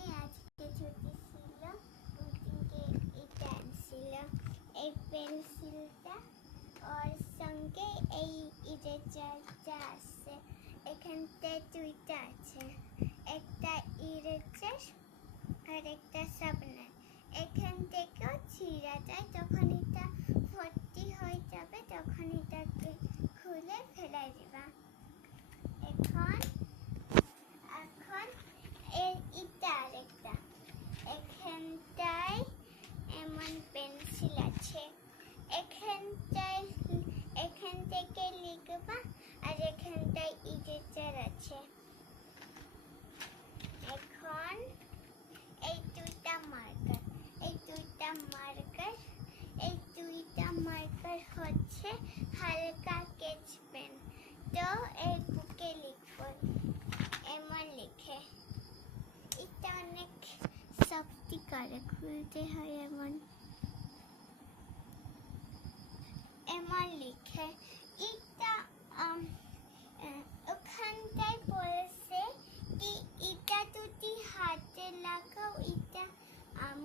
জানি আজকে ছুটি ছিল, রুটিনকে এটা আনছিল এই পেন্সিলটা ওর সঙ্গে এই ইরেজারটা আছে। এখানটায় দুইটা আছে, একটা ইরেজার আর একটা শার্পনার। এখান থেকেও ছিঁড়া যায়, যখন এটা ভর্তি হয়ে যাবে তখন এটাকে খুলে ফেলে দিবা। এখন এটা আরেকটা, এখানটায় এমন পেন্সিল আছে, এখান থেকে লিখবা আর এখানটায় ইরেজার আছে। এখন এই দুইটা মার্কার হচ্ছে হালকা স্কেচ পেন। তো এই বুকে লিখবো, এমন লিখে। এটা অনেক শক্তি করে, খুলতে হয় এমন লিখে। এটা ওখানটায় বলেছে কি এটা যদি হাতে লাগাও এটা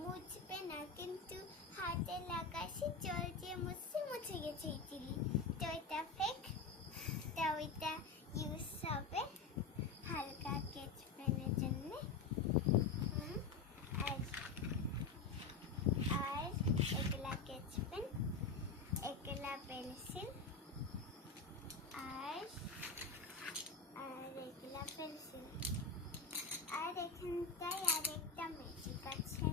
মুছবে না, কিন্তু হাতে লাগাইছি জল দিয়ে মুছে গেছে ইজিলি। তো এটা ফেক, তো এটা ইউজ হবে হালকা স্কেচ পেনের জন্য। আর এগুলা স্কেচ পেন, এগুলা পেন্সিল, আর এগুলা পেন্সিল। আর এখানটায় আরেকটা ম্যাজিক আছে।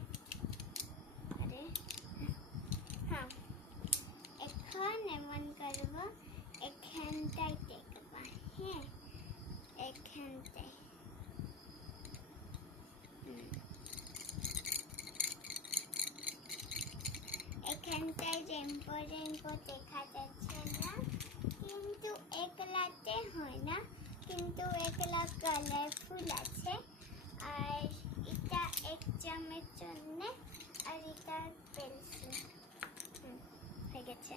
হ্যাঁ, এখন এমন করবো, এখানটায় দেখবা। হ্যাঁ, এখানটায় রেম্পো দেখা যাচ্ছে না, কিন্তু এগুলাতে হয় না, কিন্তু এগুলা কালারফুল আছে। আর এটা এক্সামের জন্য, আর এটা পেন্সিল হয়ে গেছে।